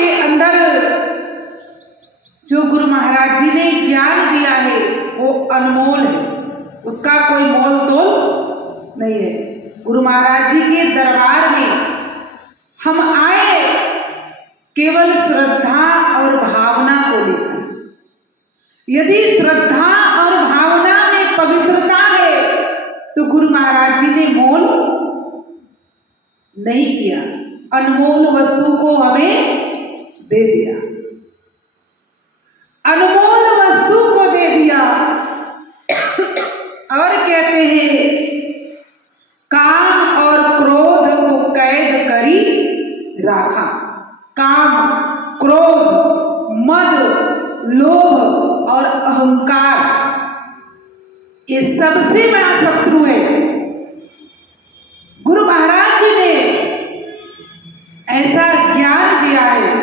के अंदर जो गुरु महाराज जी ने ज्ञान दिया है वो अनमोल है, उसका कोई मोल तोल नहीं है। गुरु महाराज जी के दरबार में हम आए केवल श्रद्धा और भावना को लेकर। यदि श्रद्धा और भावना में पवित्रता है तो गुरु महाराज जी ने मोल नहीं किया, अनमोल वस्तु को हमें दे दिया, अनमोल वस्तु को दे दिया। और कहते हैं काम और क्रोध को कैद करी राखा। काम, क्रोध, मद, लोभ और अहंकार ये सबसे बड़ा शत्रु है। गुरु महाराज जी ने ऐसा ज्ञान दिया है,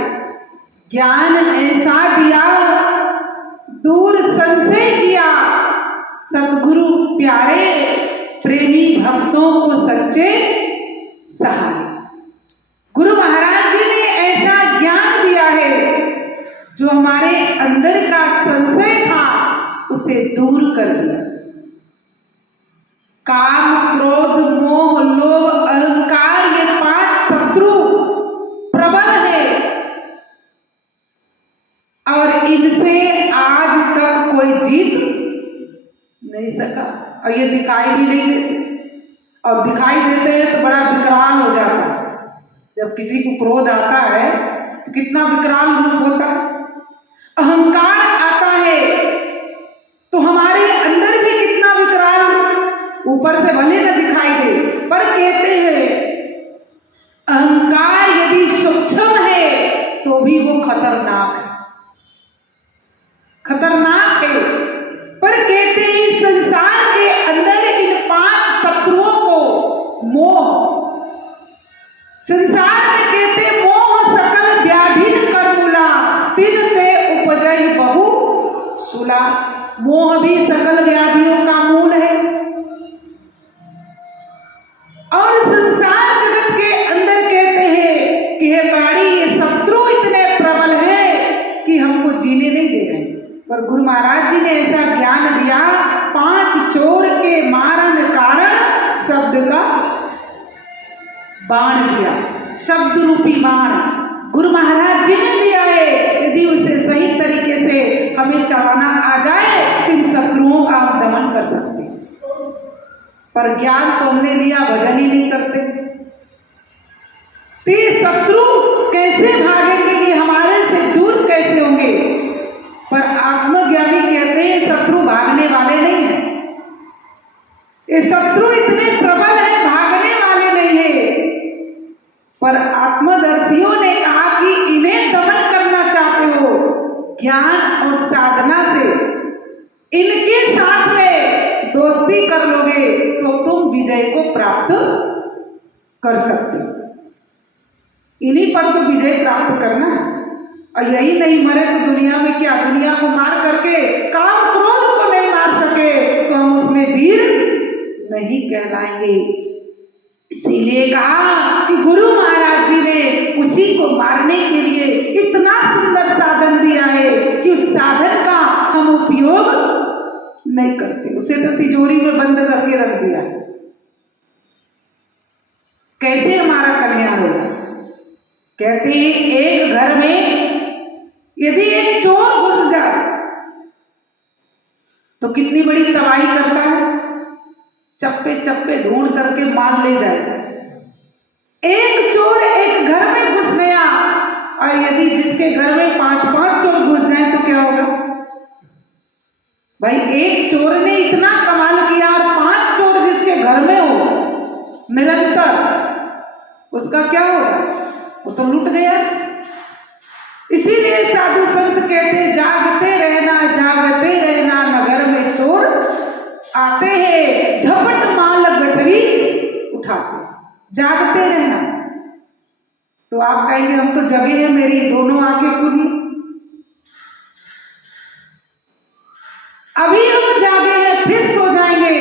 ज्ञान ऐसा दिया, दूर संशय किया। सतगुरु प्यारे प्रेमी भक्तों को सच्चे सहारे। गुरु महाराज जी ने ऐसा ज्ञान दिया है जो हमारे अंदर का संशय था उसे दूर कर दिया। काम, क्रोध, मोह, लोभ, अहंकार ये 5 शत्रु प्रबल है और इनसे आज तक कोई जीत नहीं सका। और ये दिखाई भी नहीं देते, और दिखाई देते हैं तो बड़ा विकराल हो जाता है। जब किसी को क्रोध आता है तो कितना विकराल रूप होता है। अहंकार आता है तो हमारे अंदर भी कितना विकराल, ऊपर से भले न दिखाई दे, पर कहते हैं अहंकार यदि सूक्ष्म है तो भी वो खतरनाक है, खतरनाक है। पर कहते हैं इस संसार के अंदर इन 5 शत्रुओं को मोह, संसार में कहते मोह सकल व्याधिन करमुला, तिन ते उपजई बहु सुला। मोह भी सकल व्याधियों का मूल है। और संसार जगत के अंदर कहते हैं कि हे प्राणी ये शत्रु इतने प्रबल है कि हमको जीने नहीं दे रहे। पर गुरु महाराज जी ने ऐसा ज्ञान दिया, 5 चोर के मारन कारण शब्द का बाण दिया, शब्द रूपी बाण गुरु महाराज जी ने दिया है। यदि उसे सही तरीके से हमें चलाना आ जाए तो इन शत्रुओं का हम दमन कर सकते हैं। पर ज्ञान तो हमने लिया, भजन ही नहीं करते। तो ये शत्रु कैसे भागेंगे, कि हमारे से दूर कैसे होंगे। पर आत्मज्ञानी कहते हैं शत्रु भागने वाले नहीं है, ये शत्रु इतने प्रबल है भागने वाले नहीं है। पर आत्मदर्शियों ने कहा कि इन्हें दमन करना चाहते हो ज्ञान और साधना से, इनके साथ में दोस्ती कर लोगे तो तुम विजय को प्राप्त कर सकते हो। इन्हीं पर तो विजय प्राप्त करना है। और यही नहीं मरे तो दुनिया में क्या, दुनिया को मार करके काम क्रोध को नहीं मार सके तो हम उसमें वीर नहीं कहलाएंगे। इसीलिए कहा कि गुरु महाराज जी ने उसी को मारने के लिए इतना सुंदर साधन दिया है कि उस साधन का हम उपयोग नहीं करते, उसे तो तिजोरी में बंद करके रख दिया। कैसे हमारा कल्याण होगा। कहते हैं एक घर में यदि एक चोर घुस जाए तो कितनी बड़ी तबाही करता है, चप्पे चप्पे ढूंढ करके माल ले जाए। एक चोर एक घर में घुस गया और यदि जिसके घर में 5-5 चोर घुस जाए तो क्या होगा। भाई एक चोर ने इतना कमाल किया और 5 चोर जिसके घर में हो निरंतर, उसका क्या होगा, वो तो लूट गया। इसीलिए साधु संत कहते जागते रहना नगर में चोर आते हैं, झपट माल गठरी उठाते। जागते रहना, तो आप कहेंगे हम तो जगे हैं, मेरी दोनों आंखें खुली। अभी हम जागे हैं फिर सो जाएंगे।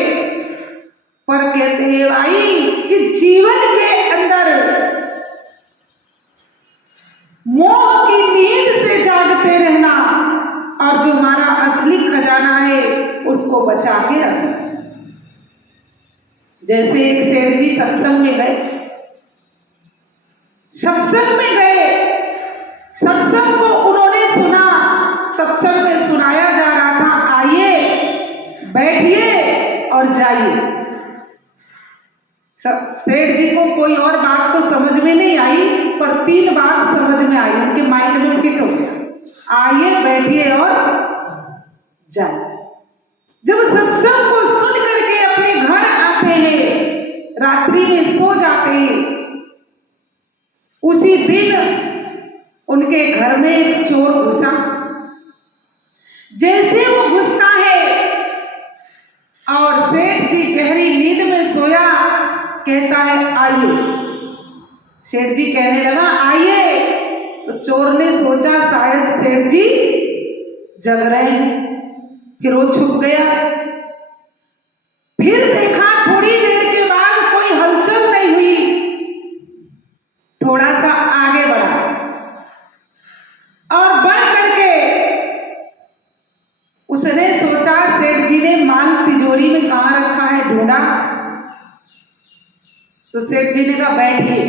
पर कहते हैं भाई कि जीवन के अंदर मोह की नींद से जागते रहना, और जो हमारा असली खजाना है उसको बचा के रखना। जैसे एक सेठ जी सत्संग में गए, सत्संग को उन्होंने सुना। सत्संग में सुनाया जा रहा था, आइए बैठिए और जाइए। सेठ जी को कोई और बात तो समझ में नहीं आई, पर 3 बात समझ में आई, उनके माइंड में फिट हो गया, आइए बैठिए और जाइए। जब सत्संग को सुन करके अपने घर आते हैं, रात्रि में सो जाते हैं, उसी दिन उनके घर में एक चोर घुसा। जैसे वो घुसता है और सेठ जी गहरी नींद में सोया, कहता है आइए। सेठ जी कहने लगा आइए, तो चोर ने सोचा शायद सेठ जी जग रहे हैं, फिर वो छुप गया। फिर देखा थोड़ी देर के बाद कोई हलचल नहीं हुई, थोड़ा सा आगे बढ़ा और बढ़ करके उसने सोचा सेठ जी ने माल तिजोरी में कहां रखा है, ढूंढा। तो सेठ जी ने कहा बैठिए।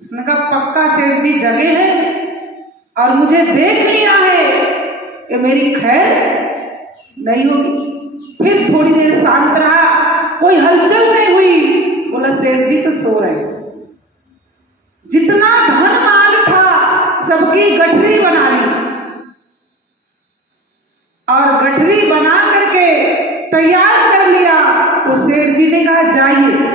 उसने कहा पक्का सेठ जी जगे हैं और मुझे देख लिया है कि मेरी खैर नहीं होगी। फिर थोड़ी देर शांत रहा, कोई हलचल नहीं हुई। बोला सेठ जी तो सो रहे हैं। जितना धन माल था सबकी गठरी बना ली, और गठरी बना करके तैयार कर लिया। तो सेठ जी ने कहा जाइए।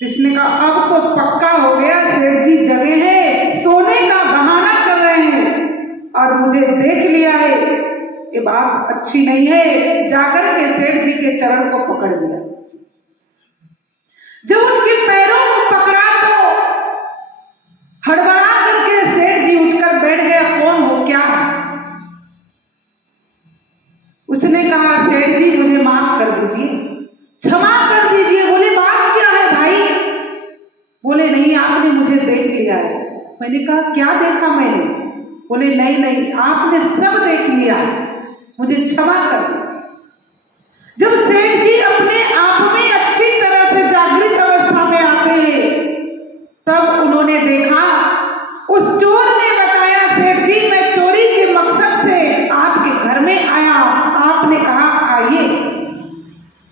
जिसने कहा अब तो पक्का हो गया, सेठ जी जगे हैं, सोने का बहाना कर रहे हैं और मुझे देख लिया है, ये बात अच्छी नहीं है। जाकर के सेठ जी के चरण को पकड़ लिया। जब उनके पैरों को पकड़ा तो हड़बड़ा करके सेठ जी उठकर बैठ गया, कौन हो क्या? उसने कहा सेठ जी मुझे माफ कर दीजिए, क्षमा कर दीजिए। बोले बात क्या है भाई? बोले नहीं आपने मुझे देख लिया है। मैंने कहा क्या देखा मैंने? बोले नहीं नहीं आपने सब देख लिया, मुझे क्षमा कर दीजिए। जब सेठ जी अपने आप में अच्छी तरह से जागृत अवस्था में आते हैं, तब उन्होंने देखा उस चोर ने बताया सेठ जी मैं चोरी के मकसद से आपके घर में आया, आपने कहा आइए,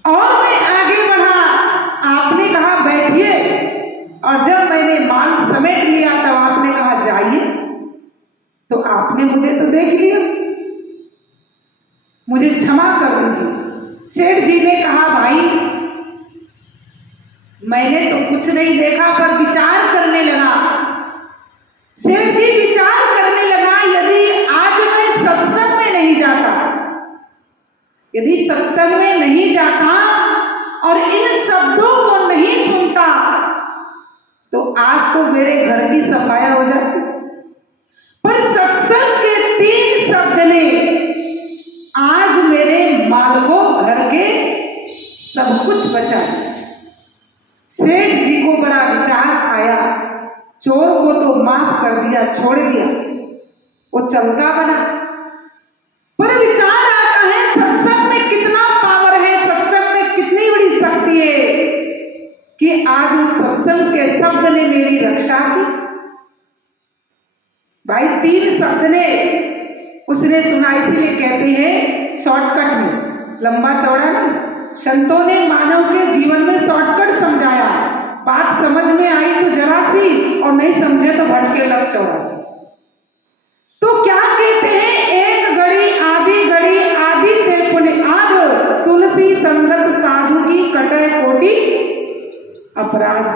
और मैं आगे बढ़ा, आपने कहा बैठिए, और जब मैंने माल समेट लिया तब आपने कहा जाइए। तो आपने मुझे तो देख लिया, मुझे क्षमा कर दीजिए। सेठ जी ने कहा भाई मैंने तो कुछ नहीं देखा, पर विचार करने लगा। सेठ जी विचार करने लगा, यदि आज मैं सत्संग में नहीं जाता, यदि सत्संग में नहीं जाता और इन शब्दों को नहीं सुनता, तो आज तो मेरे घर की सफाया हो जाती। पर सत्संग के 3 शब्द ने आज मेरे माल को, घर के सब कुछ बचा दिया। सेठ जी को बड़ा विचार आया, चोर को तो माफ कर दिया, छोड़ दिया, वो चलता बना। पर विचार आता है सत्संग में कितना पावर है, सत्संग में कितनी बड़ी शक्ति है कि आज उस सत्संग के शब्द ने मेरी रक्षा की। भाई 3 शब्द ने उसने सुना, इसीलिए कहते हैं शॉर्टकट में, लंबा चौड़ा नहीं। संतों ने मानव के जीवन में शॉर्टकट समझाया, बात समझ में आई तो जरा सी, और नहीं समझे तो भटके लग 84। तो क्या कहते हैं, एक घड़ी आदि ते पुण्य आद, तुलसी संगत साधु की कटे कोटि अपराध।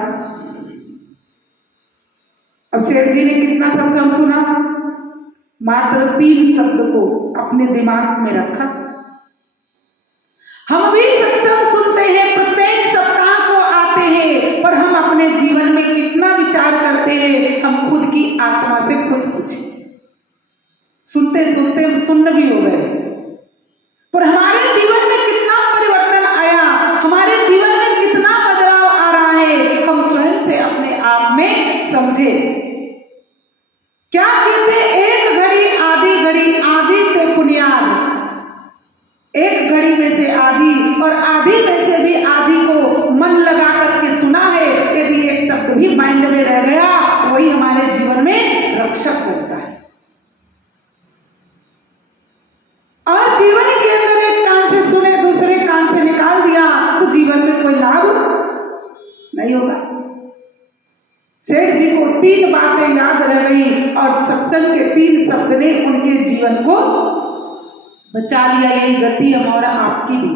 अब सेठ जी ने कितना सत्संग सुना, मात्र 3 शब्द को अपने दिमाग में रखा। हम भी सत्संग सुनते हैं, प्रत्येक सप्ताह को आते हैं, पर हम अपने जीवन में कितना विचार करते हैं, हम खुद की आत्मा से खुद पूछें। सुनते सुनते हम सुन्न भी हो गए, पर हमारे जीवन में कितना परिवर्तन आया, हमारे जीवन में कितना बदलाव आ रहा है, हम स्वयं से अपने आप में समझे। अपेक्षक बनता है। और जीवन के अंदर एक कान से सुने दूसरे कान से निकाल दिया तो जीवन में कोई लाभ नहीं होगा। सेठ जी को 3 बातें याद रह गई और सत्संग के 3 शब्द ने उनके जीवन को बचा लिया। यही गति हम और आपकी भी,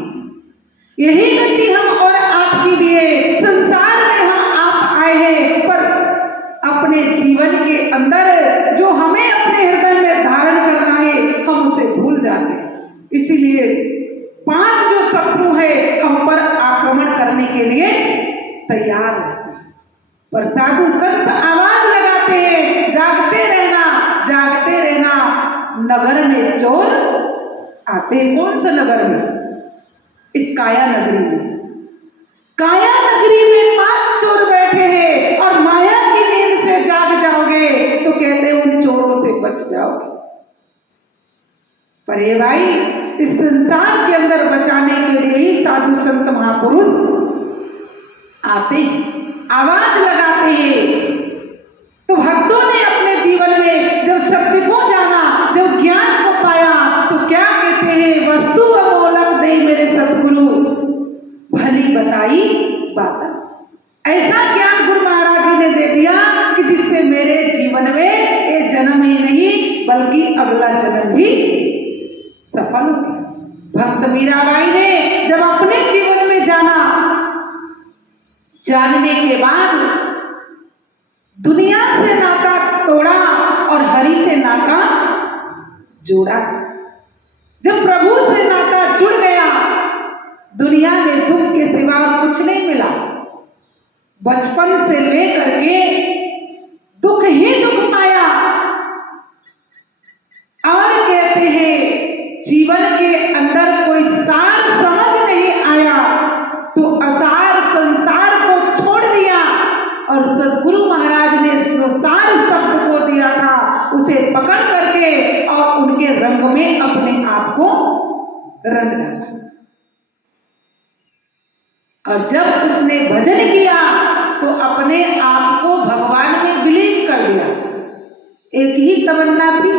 यही गति हम और आपकी भी है। संसार में हम आप आए हैं, पर अपने जीवन के अंदर जो हमें अपने हृदय में धारण करना है हम उसे भूल जाते हैं। इसीलिए 5 जो शत्रु है हम पर आक्रमण करने के लिए तैयार रहते हैं, पर साधु संत आवाज लगाते हैं, जागते रहना, जागते रहना। नगर में चोर आते। कौन सा नगर में? इस काया नगरी में। काया नगरी में 5 चोर बैठे हैं और माया की नींद से जाग जाओगे तो कहते हैं उन चोरों से बच जाओगे। पर ये भाई, इस संसार के अंदर बचाने के लिए ही साधु संत महापुरुष आते हैं, आवाज लगाते हैं। तो भक्तों ने अपने जीवन में जब शक्ति को जाना, जब ज्ञान को पाया, तो क्या कहते हैं? वस्तु अमोलक दे मेरे सतगुरु, भली बताई बात। ऐसा ज्ञान गुरु महाराज जी ने दे दिया कि जिससे मेरे जीवन में ये जन्म ही नहीं बल्कि अगला जन्म भी सफल हो गया। भक्त मीराबाई ने जब अपने जीवन में जाना, जानने के बाद दुनिया से नाता तोड़ा और हरि से नाता जोड़ा। जब प्रभु से नाता जुड़ गया, दुनिया में दुख के सिवा कुछ नहीं मिला। बचपन से लेकर के दुख ही दुख पाया। और कहते हैं जीवन के अंदर कोई सार समझ नहीं आया तो असार संसार को छोड़ दिया और सदगुरु महाराज ने जो सार शब्द को दिया था उसे पकड़ करके और उनके रंग में अपने आप को रंग डाला। और जब उसने भजन किया तो अपने आप को भगवान में विलीन कर दिया। एक ही तमन्ना थी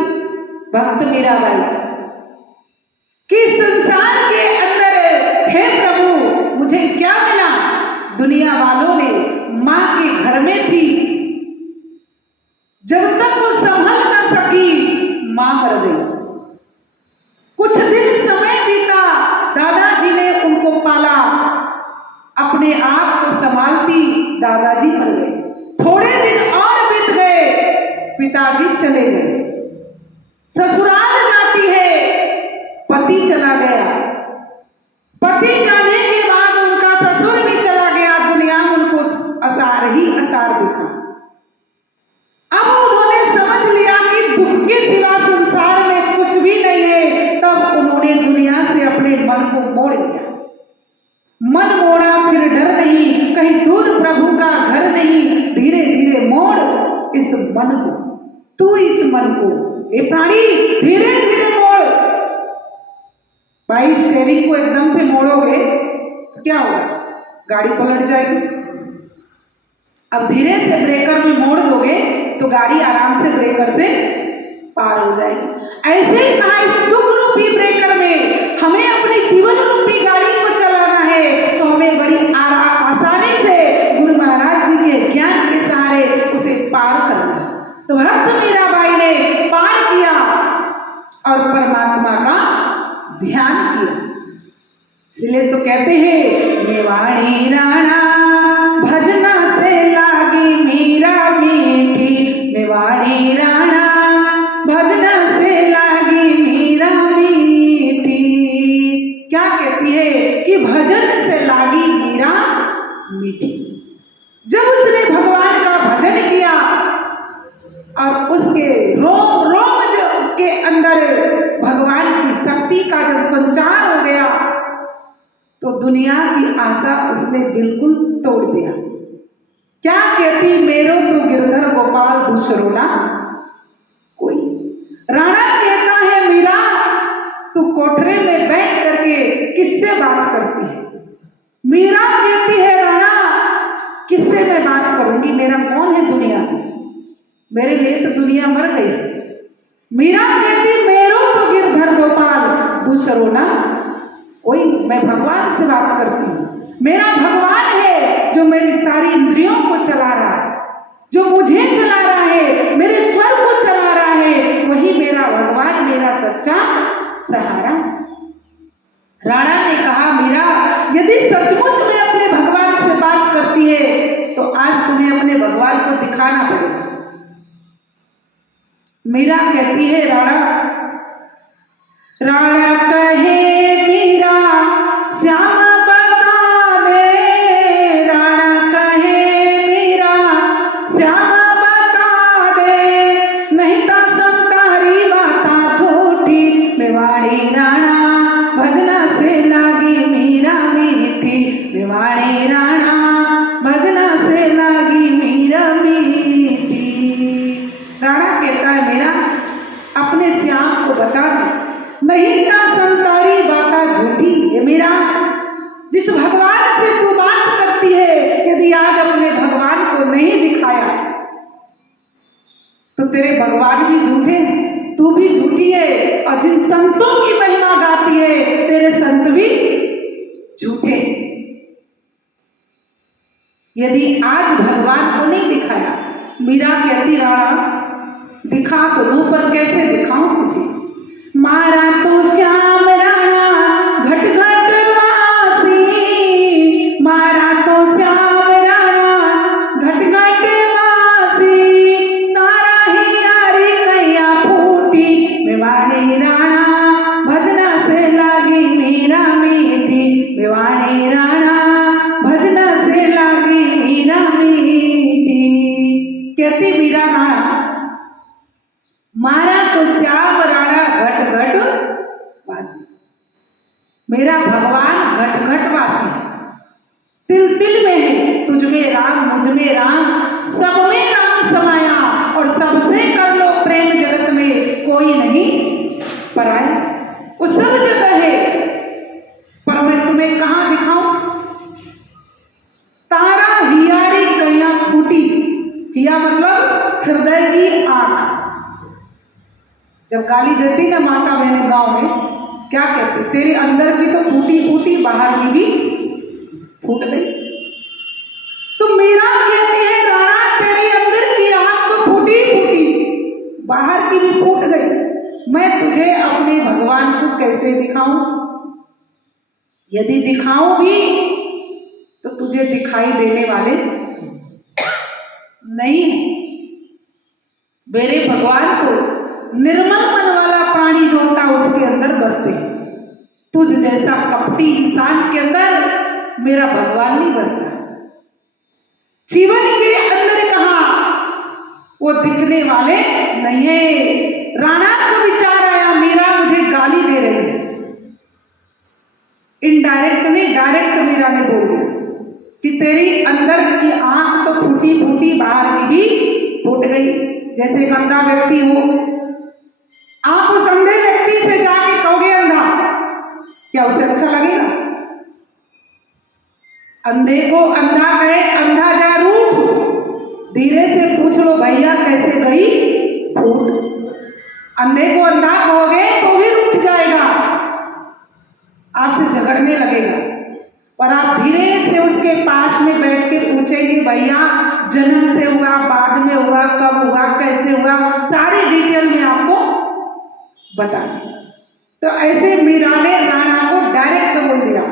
भक्त मीराबाई कि संसार के अंदर, हे प्रभु मुझे क्या मिला? दुनिया वालों ने मां के घर में थी, जब तक वो संभल न सकी मां मर गई। कुछ दिन समय बीता, दादाजी ने उनको पाला, अपने आप को संभालती दादाजी मर गए। थोड़े दिन और बीत गए, पिताजी चले गए। ससुराल जाती है, पति चला गया। पति जाने के बाद उनका ससुर भी चला गया। दुनिया में उनको असार ही असार दिखा। अब उन्होंने समझ लिया कि दुख के सिवा संसार में कुछ भी नहीं है। तब उन्होंने दुनिया से अपने मन को मोड़ लिया। मन मोड़ा फिर डर नहीं, कहीं दूर प्रभु का घर नहीं। धीरे धीरे मोड़ इस मन को, तू इस मन को, ये प्राणी धीरे धीरे मोड़। भाई स्टेरिंग को एकदम से मोड़ोगे तो क्या होगा? गाड़ी पलट जाएगी। अब धीरे से ब्रेकर में मोड़ दोगे तो गाड़ी आराम से ब्रेकर से पार हो जाएगी। ऐसे ही कहा इस दुख रूपी ब्रेकर में हमें अपनी जीवन रूपी गाड़ी को चलाना है तो हमें बड़ी आसानी से गुरु महाराज जी के ज्ञान के सहारे उसे पार करना है। तो भक्त मीराबाई ने पार किया और परमात्मा का ध्यान किया। इसलिए तो कहते हैं मेवाड़ी राणा भजना से लागी मीरा मीठी, मेवाड़ी राणा भजना से लागी मीरा मीठी। क्या कहती है कि भजन से लागी मीरा मीठी। जब उसने भगवान का भजन किया और उसके रोम रोम के अंदर भगवान की शक्ति का जब संचार हो गया तो दुनिया की आशा उसने बिल्कुल तोड़ दिया। क्या कहती मेरो तो गिरधर गोपाल दूसरो ना कोई। राणा कहता है मीरा तू कोठरे में बैठ करके किससे बात करती है? मीरा कहती है राणा किससे मैं बात करूंगी, मेरा कौन है दुनिया में? मेरे लिए तो दुनिया मर गई। मीरा कहती मेरो तो गिरधर गोपाल दूसरो ना कोई, मैं भगवान से बात करती हूँ। मेरा भगवान है जो मेरी सारी इंद्रियों को चला रहा है, जो मुझे चला रहा है, मेरे स्वर को चला रहा है, वही मेरा भगवान, मेरा सच्चा सहारा। राणा ने कहा मीरा यदि सचमुच में अपने भगवान से बात करती है तो आज तुम्हें अपने भगवान को दिखाना पड़ेगा। मीरा कहती है राणा कहे मीरा श्याम बता दे, राणा कहे मीरा श्याम बता दे, नहीं तो संतारी बाता झूठी, मेवाड़ी राणा भजना से लागी मीरा मीठी, मेवाड़ी राणा भजना से लागी मीरा मीठी। राणा कहता है मीरा अपने श्याम को बता दे, नहीं का संतारी बाता झूठी। ये मीरा जिस भगवान से तू बात करती है, यदि आज अपने भगवान को नहीं दिखाया तो तेरे भगवान भी झूठे, तू भी झूठी है, और जिन संतों की महिमा गाती है तेरे संत भी झूठे। यदि आज भगवान को नहीं दिखाया, मीरा कहती राणा दिखा तो दो पर कैसे दिखाऊं तुझे, मारा तो श्याम राणा घट घट वासी, मारा तो श्याम राणा घट घट वासी, तारा ही यारी कैया फूटी, मेवाड़ी राणा भजना से लागी मीरा मीठी, मेवाड़ी राणा भजना से लागी मीरा मीठी। कहती मीरा राणा मारा तो श्याम राणा घट घट वासी, मेरा भगवान घट घट वासी, तिल तिल में है, तुझ में राम मुझ में राम, सब में राम समाया, और सबसे कर लो प्रेम जगत में कोई नहीं पराया। वो सब जगह है, पर मैं तुम्हें कहाँ दिखाऊं। तारा हियारी कैया फूटी, हिया मतलब हृदय की आंख। जब गाली देती ना माता बहने गांव में, क्या कहती, तेरे अंदर की तो फूटी फूटी, बाहर की भी फूट गई। तो मीरा कहती है राणा तेरे अंदर की आंख तो फूटी फूटी, बाहर की भी फूट गई, मैं तुझे अपने भगवान को कैसे दिखाऊं। यदि दिखाऊं भी तो तुझे दिखाई देने वाले नहीं। मेरे भगवान को निर्मल मन वाला प्राणी जो होता है उसके अंदर बसते हैं, तुझ जैसा कपटी इंसान के अंदर मेरा भगवान नहीं बसता। जीवन के अंदर कहा वो दिखने वाले नहीं है। राणा को विचार आया मीरा मुझे गाली दे रही है, इनडायरेक्ट नहीं डायरेक्ट मीरा ने बोल दिया कि तेरी अंदर की आंख तो फूटी फूटी, बाहर की भी फूट गई। जैसे एक अंधा व्यक्ति हो, आप उस अंधे व्यक्ति से जाके कहोगे अंधा, क्या उसे अच्छा लगेगा। अंधे को अंधा कहे अंधा जा रूठ, धीरे से पूछ लो भैया कैसे गई फूट। अंधे को अंधा कहोगे तो भी रूठ जाएगा, आपसे झगड़ने लगेगा। और आप धीरे से उसके पास में बैठ के पूछेंगे भैया जन्म से हुआ, बाद में हुआ, कब हुआ, कैसे हुआ, सारी डिटेल में आपको बता दें। तो ऐसे मीरा ने राणा को डायरेक्ट बोल दिया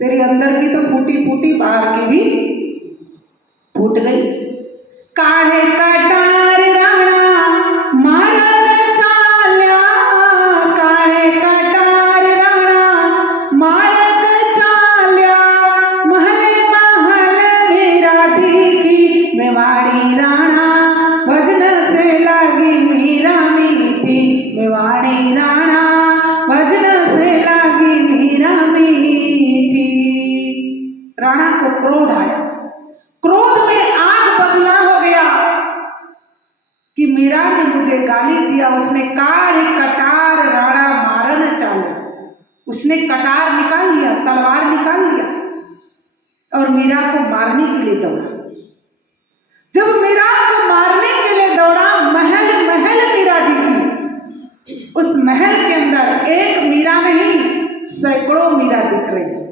तेरे अंदर की तो फूटी फूटी, बाहर की भी फूट गई। काहे कटार राणा मारन चाल्या, काहे कटार राणा मारन चाल्या, महल महल मीरा दिखी, मेवाड़ी राणा भजन से लागी मीरा मीठी, मेवाड़ी राणा भजन से लागी मीरा मीठी। राणा को क्रोध आया, क्रोध में आग बबूला हो गया कि मीरा ने मुझे गाली दिया, उसने काढ़ कटार राणा मारन चाला, उसने कटार निकाल लिया, तलवार निकाल लिया और मीरा को मारने के लिए दौड़ा। जब मीरा को मारने के लिए दौड़ा, सैकड़ों मीरा दिख रही है।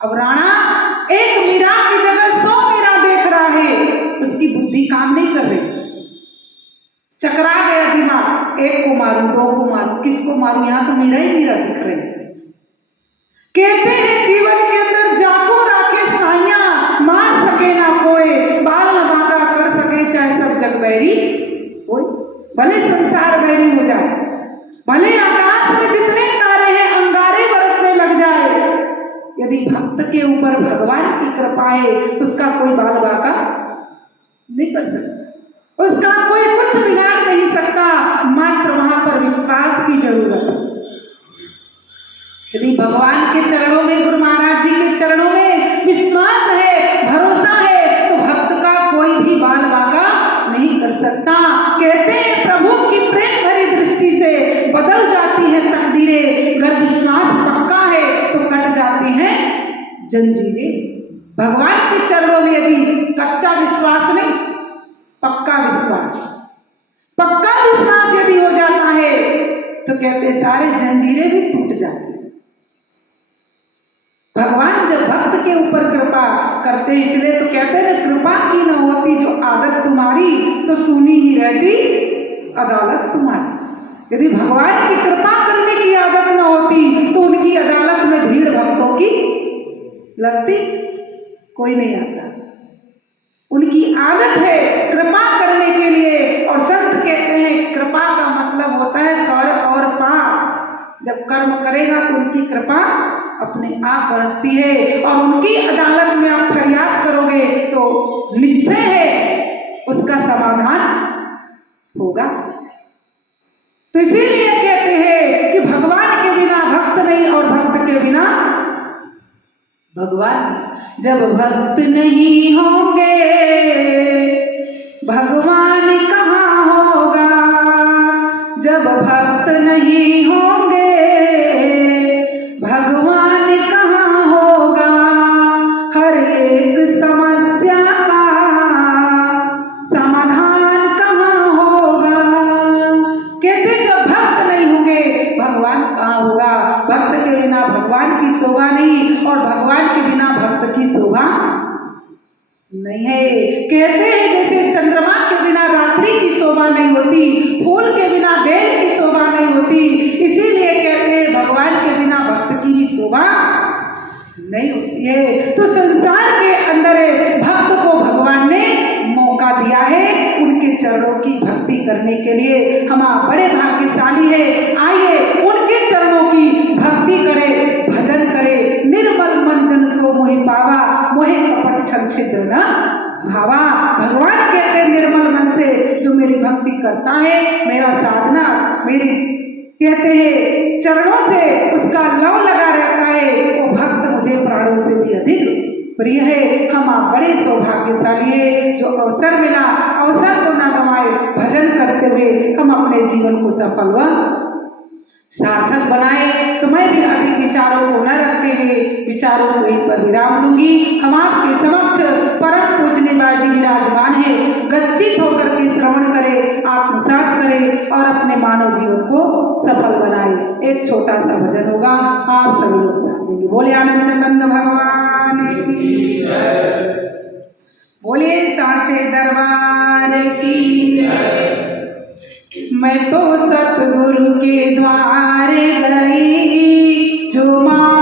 अब राणा एक मीरा की जगह 100 मीरा देख रहा है, उसकी बुद्धि काम नहीं कर रही, चकरा गया दिमाग, एक को मारूं, दो को मारूं, किसको मारूं, यहां तो मीरा ही मीरा दिख रही है। कहते हैं जीवन के अंदर जाको राखे साइयां, मार सके ना कोई, बाल न बांका कर सके चाहे सब जग बैरी कोई। भले संसार बैरी हो जाए, भले आकाश में जितने तारे हैं अंगारे बरसने लग जाए, यदि भक्त के ऊपर भगवान की कृपा है तो उसका कोई बाल बांका नहीं कर सकता, उसका कोई कुछ बिगाड़ नहीं सकता। मात्र वहां पर विश्वास की जरूरत है। यदि भगवान के चरणों में, गुरु महाराज जी के चरणों में विश्वास है, भरोसा है, तो भक्त का कोई भी बाल बांका नहीं कर सकता। कहते हैं प्रभु की प्रेम भरी दृष्टि से बदल जाती है तकदीरें, अगर विश्वास पक्का है तो कट जाती हैं जंजीरें। भगवान के चरणों में यदि कच्चा विश्वास नहीं, पक्का विश्वास यदि हो जाता है तो कहते सारे जंजीरें भी टूट जाती हैं। भगवान जब भक्त के ऊपर कृपा करते, इसलिए तो कहते हैं कृपा की न होती जो आदत तुम्हारी, तो सुनी ही रहती अदालत तुम्हारी। यदि भगवान की कृपा करने की आदत न होती तो उनकी अदालत में भीड़ भक्तों की लगती, कोई नहीं आता। उनकी आदत है कृपा करने के लिए, और संत कहते हैं कृपा का मतलब होता है कर और पाप। जब कर्म करेगा तो उनकी कृपा अपने आप बरसती है, और उनकी अदालत में आप फरियाद करोगे तो निश्चय है उसका समाधान होगा। तो इसीलिए कहते हैं कि भगवान के बिना भक्त नहीं, और भक्त के बिना भगवान। जब भक्त नहीं होंगे भगवान कहाँ होगा, जब भक्त नहीं होंगे भगवान कहाँ होगा, हर एक समस्या का समाधान कहाँ होगा। कहते जब भक्त नहीं होंगे भगवान कहाँ होगा। भक्त के बिना भगवान की शोभा नहीं, और भगवान के बिना भक्त की शोभा नहीं है। कहते हैं जैसे चंद्रमा के बिना रात्रि की शोभा नहीं होती, फूल के बिना बेल की शोभा नहीं होती, इसीलिए कहते हैं भगवान के बिना भक्त की भी शोभा नहीं होती है। तो संसार के अंदर भक्त को भगवान ने मौका दिया है उनके चरणों की भक्ति करने के लिए। हम बड़े भाग्यशाली है, आइए उनके चरणों की भक्ति करें, भजन करें। निर्मल मन जन सो मोहि पावा, मोहे कपट छल छिद्र न भावा। भगवान कहते हैं निर्मल मन से जो मेरी भक्ति करता है, मेरा साधना मेरी कहते हैं चरणों से उसका लव लगा रहता है, वो भक्त मुझे प्राणों से भी अधिक प्रिय है। हम आप बड़े सौभाग्यशाली है जो अवसर मिला, अवसर को ना गंवाए, भजन करते हुए हम अपने जीवन को सफल व सार्थक बनाए। तो मैं भी अधिक विचारों को न रखते हुए विचारों को यहीं पर विराम दूंगी। हम आपके समक्ष परम पूजने बाजी विराजमान है, गच्चित होकर के श्रवण करें, आत्मसात करें और अपने मानव जीवन को सफल बनाए। एक छोटा सा भजन होगा, आप सभी लोग साथ देंगे। बोले आनंद कंद भगवान की जय, बोले सांचे दरबार की जय। मैं तो सतगुरु के द्वार गई, जो माँ